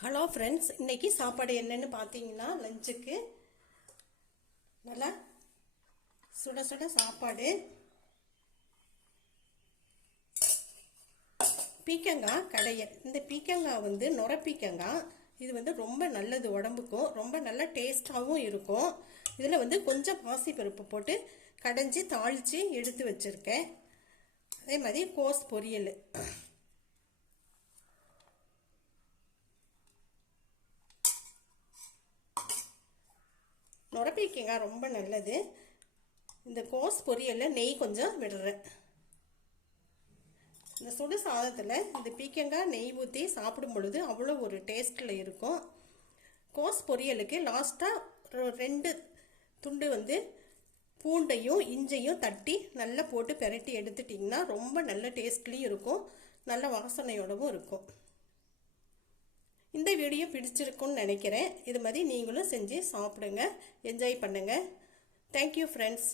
Hello friends, இன்னைக்கு சாப்பாடு என்னன்னு பார்த்தீங்கன்னா லஞ்சுக்கு நல்லா சுட சுட சாப்பாடு. பீக்கங்காய் கடையல். இந்த பீக்கங்காய் வந்து நுர பீக்கங்காய். இது வந்து ரொம்ப நல்லது உடம்புக்கும், ரொம்ப நல்ல டேஸ்டாகவும் இருக்கும். இதில் வந்து கொஞ்சம் பாசிப்பருப்பு போட்டு கடைஞ்சி தாளித்து எடுத்து வச்சுருக்கேன். அதே மாதிரி கோஸ் பொரியல். நுரப்பீக்கங்காய் ரொம்ப நல்லது. இந்த கோஸ் பொரியலில் நெய் கொஞ்சம் விடுறேன். இந்த சுடு சாதத்தில் இந்த பீக்கங்காய் நெய் ஊற்றி சாப்பிடும் பொழுது அவ்வளோ ஒரு டேஸ்ட்டில் இருக்கும். கோஸ் பொரியலுக்கு லாஸ்ட்டாக 2 துண்டு வந்து பூண்டையும் இஞ்சையும் தட்டி நல்லா போட்டு பெரட்டி எடுத்துட்டிங்கன்னா ரொம்ப நல்ல டேஸ்ட்லேயும் இருக்கும், நல்ல வாசனையோடவும் இருக்கும். இந்த வீடியோ பிடிச்சிருக்குன்னு நினைக்கிறேன். இது மாதிரி நீங்களும் செஞ்சு சாப்பிடுங்க, என்ஜாய் பண்ணுங்கள். Thank you friends.